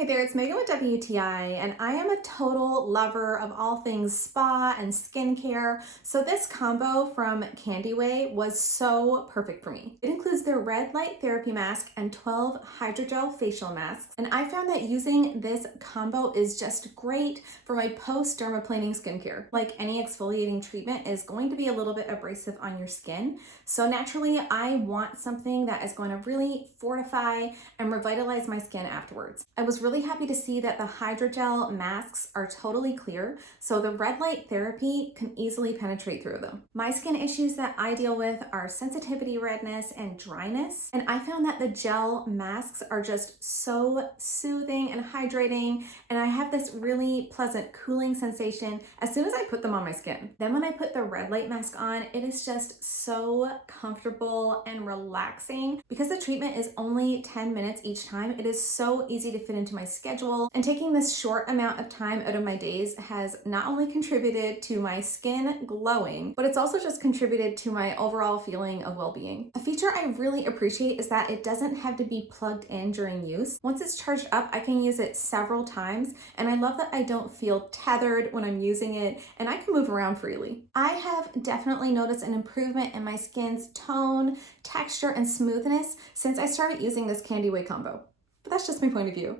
Hey there, it's Megan with WTI, and I am a total lover of all things spa and skincare. So this combo from Candyway was so perfect for me. It includes their red light therapy mask and 12 hydrogel facial masks. And I found that using this combo is just great for my post-dermaplaning skincare. Like any exfoliating treatment is going to be a little bit abrasive on your skin. So naturally, I want something that is going to really fortify and revitalize my skin afterwards. I was really happy to see that the hydrogel masks are totally clear, so the red light therapy can easily penetrate through them. My skin issues that I deal with are sensitivity redness and dryness, and I found that the gel masks are just so soothing and hydrating, and I have this really pleasant cooling sensation as soon as I put them on my skin. Then when I put the red light mask on, it is just so comfortable and relaxing. Because the treatment is only 10 minutes each time, it is so easy to fit into my schedule, and taking this short amount of time out of my days has not only contributed to my skin glowing, but it's also just contributed to my overall feeling of well-being. A feature I really appreciate is that it doesn't have to be plugged in during use. Once it's charged up, I can use it several times, and I love that I don't feel tethered when I'm using it, and I can move around freely. I have definitely noticed an improvement in my skin's tone, texture, and smoothness since I started using this Candyway combo. But that's just my point of view.